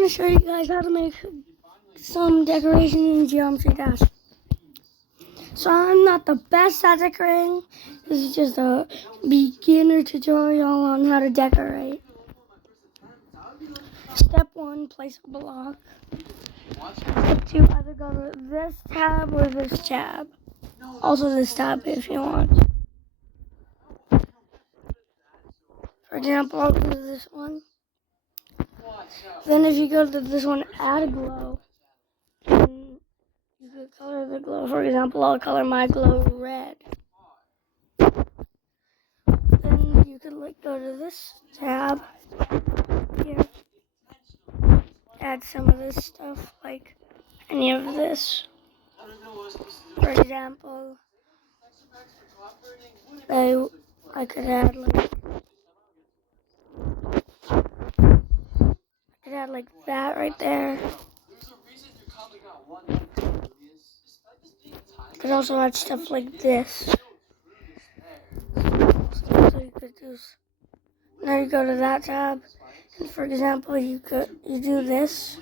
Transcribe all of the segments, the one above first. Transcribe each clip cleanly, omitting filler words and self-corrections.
I'm going to show you guys how to make some decoration in Geometry Dash. So I'm not the best at decorating. This is just a beginner tutorial on how to decorate. Step 1, place a block. Step 2, either go to this tab or this tab. Also this tab if you want. For example, I'll do this one. Then if you go to this one, add a glow. And you could color the glow. For example, I'll color my glow red. Then you could go to this tab here. Add some of this stuff, like any of this. For example, I could add like that right there. You could also add stuff like this. So you could now you go to that tab, and for example, you do this.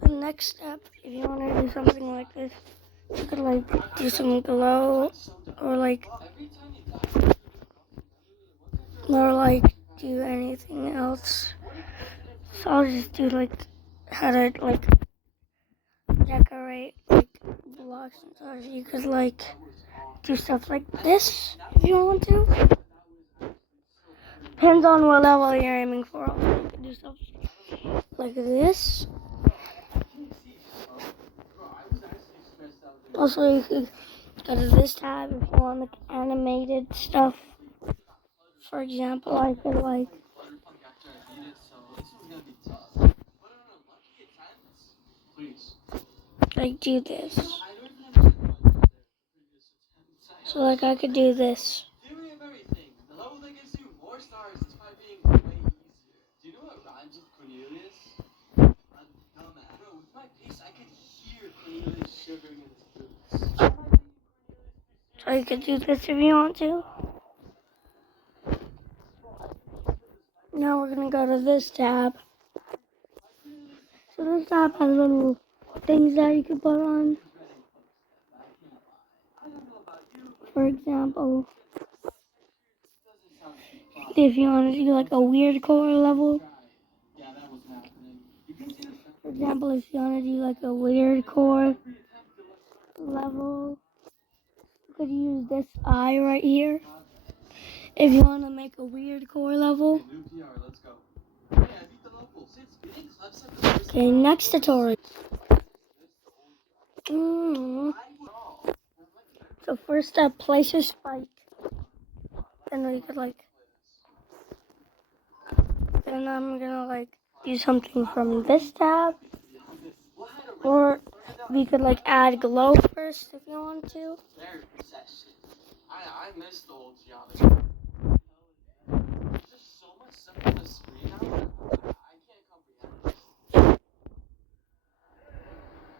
The next step, if you want to do something like this, you could do some glow, or do anything else. So I'll just do how to decorate blocks and stuff. You could do stuff like this if you want to. Depends on what level you're aiming for. Also, you could do stuff like this. Also, you could go to this tab if you want animated stuff. For example, I could do this. So I could do this. So you could do this if you want to. Now we're going to go to this tab. So this tab has little things that you can put on. For example, if you want to do a weird core level. For example, if you want to do a weird core level, you could use this eye right here. If you want to make a weird core level. Okay, next tutorial. So first step, place your spike. And we could then I'm gonna do something from this tab. Or we could add glow first if you want to. I miss the old geometry. There's just so much stuff on the screen now. I can't comprehend.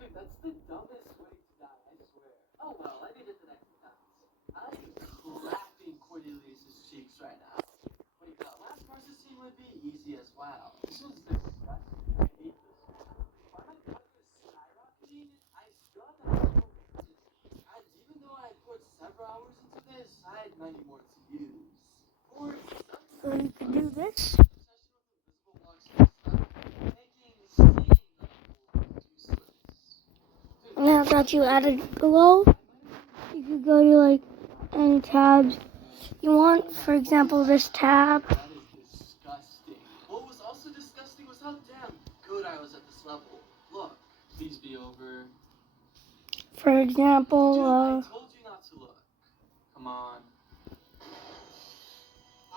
Dude, that's the dumbest way to die, I swear. Oh well, I did it the next time. I'm clapping Cornelius' cheeks right now. Wait, the last versus scene would be easy as well. This was disgusting. I hate this. Why my confidence skyrocketing? I still have the actual reason. And even though I put several hours into this, I had 90 more to use. So you can do this. Now that you added glow, you could go to any tabs you want. For example, this tab. That is disgusting. What was also disgusting was how damn good I was at this level. Look, please be over. For example, dude, I told you not to look. Come on.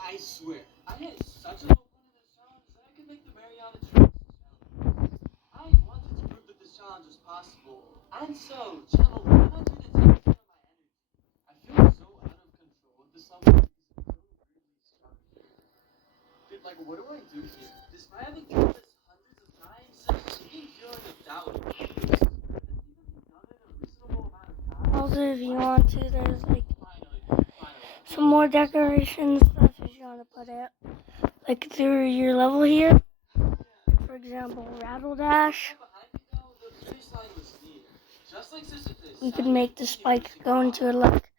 I swear, I had such a low point in this challenge that I could make the Mariana Trench challenge. I wanted to prove that this challenge was possible, and so channel 110% of my energy. I feel so out of control with this level. Dude, what do I do here? Despite having tried this hundreds of times, such a feeling of doubt. Also, Also, if you want to, there's like some more decoration stuff if you want to put it like through your level here. For example, Rattle Dash. You could make the spike go into like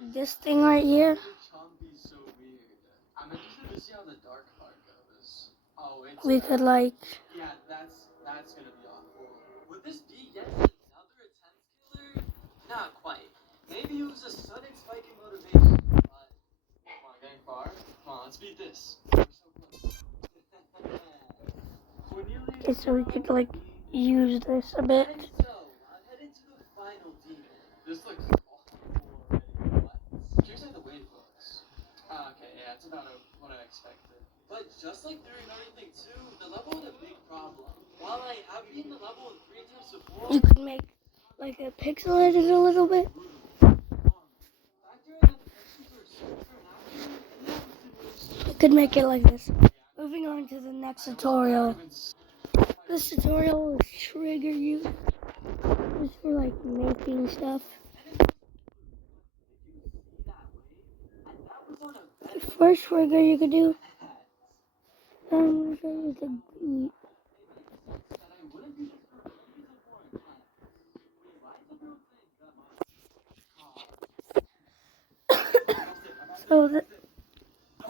this thing right here. We could like. Yeah, that's gonna be awful. Would this be yet another attempt killer? Not quite. Maybe it was a sudden spike in motivation. But come on, getting far. Come on, let's beat this. We're so close. Okay, so we could like use this a bit. And so, I'm headed to the final demon. This looks awful already. What? Here's how the wave looks. Okay, yeah, it's about what I expected. But just like during everything too, the level had a big problem. While I have beaten the level 3 times before, You could make like a pixelated a little bit. You could make it like this. Moving on to the next tutorial. This tutorial will trigger you just for like making stuff. The first trigger you could do. I'm gonna show you the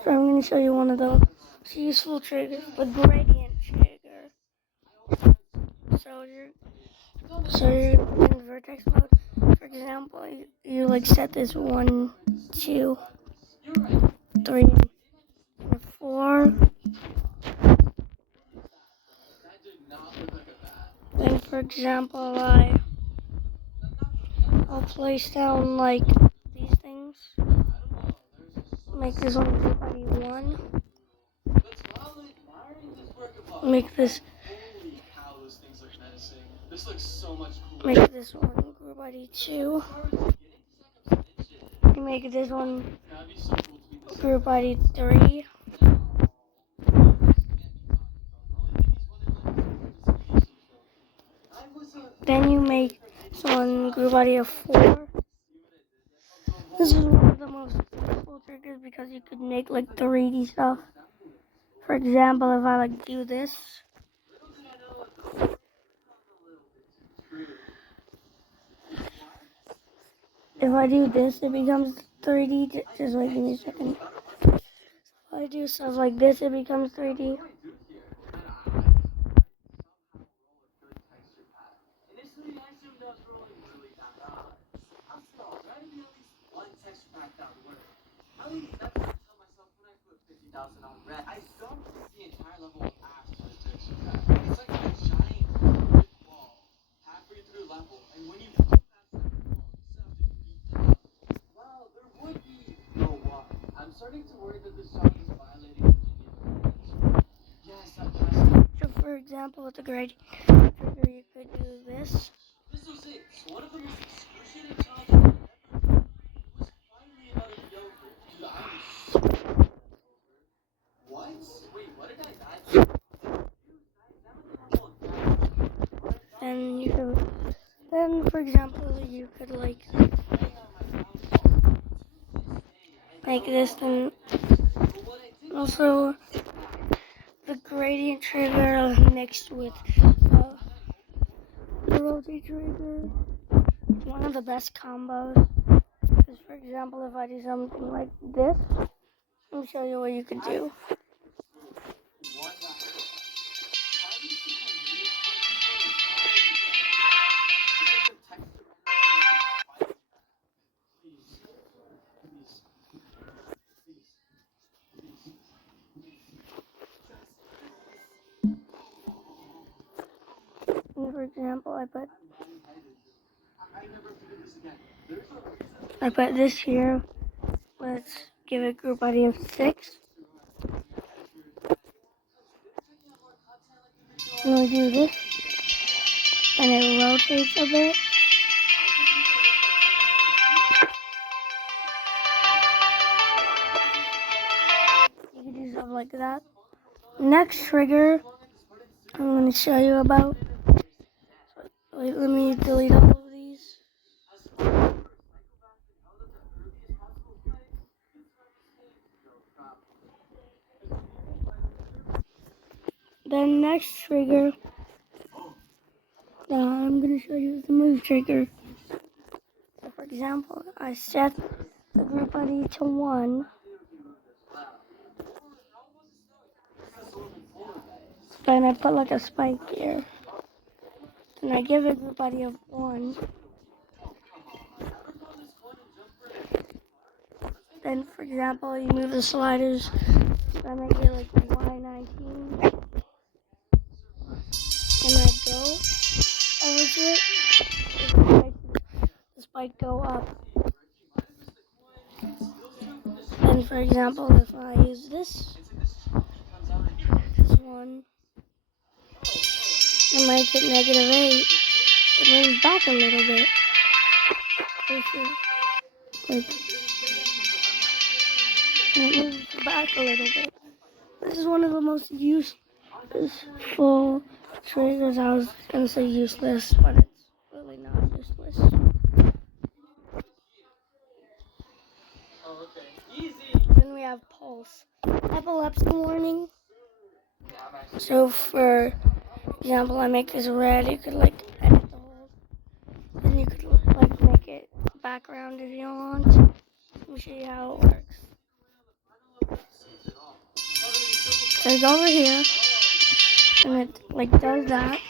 So I'm going to show you one of those useful triggers, the gradient trigger. So you're in vertex mode. For example, you like set this 1, 2, 3, and 4. Then, for example, I'll place down like these things. Make this one group ID 1. Make this. Make this one group ID 2. Make this one group ID 3. Then you make this one group ID of 4. This is one of the most useful triggers because you could make like 3D stuff. For example, if I like do this. If I do this, it becomes 3D. Just wait, give me a second. If I do stuff like this, it becomes 3D. I dumped the entire level of after the texture pack. It's like a giant brick wall halfway through the level, and when you go past that wall, you still have to beat that up. Well, there would be no wall. I'm starting to worry that this shot is violating the Yes, I passed it. So, for example, with the gradient trigger, you could do this. This was it. One of the most excruciating challenges I've ever was finally another yogurt. Dude, I'm so What? Wait, what did I die? Then, for example, you could like make this, and also the gradient trigger mixed with the rotate trigger. It's one of the best combos. Because, for example, if I do something like this, let me show you what you could do. For example, I put this here. Let's give it group ID of 6. And we do this, and it rotates a bit. You can do stuff like that. Next trigger I'm going to show you about. Wait, let me delete all of these. Then next trigger, I'm going to show you the move trigger. So for example, I set the group ID to 1. Then I put like a spike here. And I give a group ID of 1. Then for example, you move the sliders. So I make it like Y19. And I go over to it. The spike go up. And for example, if I use this one, and make it -8, it moves back a little bit. Like, and it moves back a little bit. This is one of the most useful triggers. I was gonna say useless, but it's really not useless. Then we have pulse. Epilepsy warning. So for example, I make this red. You could like edit the whole. Then you could like make it background if you want. Let me show you how it works. So I go over here, and it like does that.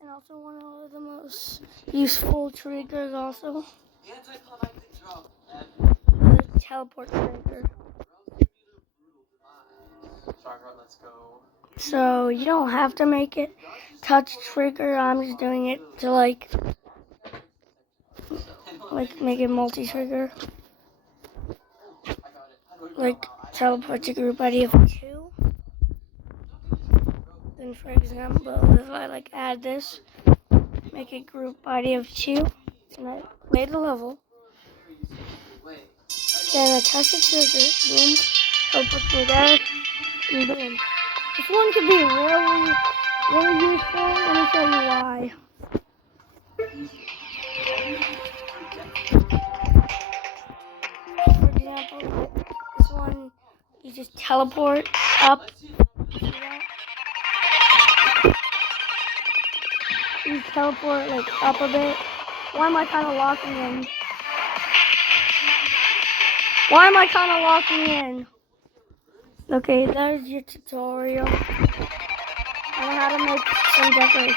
And also one of the most useful triggers also. The teleport trigger. So you don't have to make it touch trigger. I'm just doing it to like make it multi-trigger. Like teleport to group ID of 2. Then for example, if I like add this, make it group ID of 2, and I play the level. Then I touch the trigger, boom, teleport me there, and boom. This one could be really useful. Let me show you why. For example, this one, you just teleport up. See that? You teleport like up a bit. Why am I kind of locking in? Why am I kind of locking in? Okay, there's your tutorial on how to make some decorations.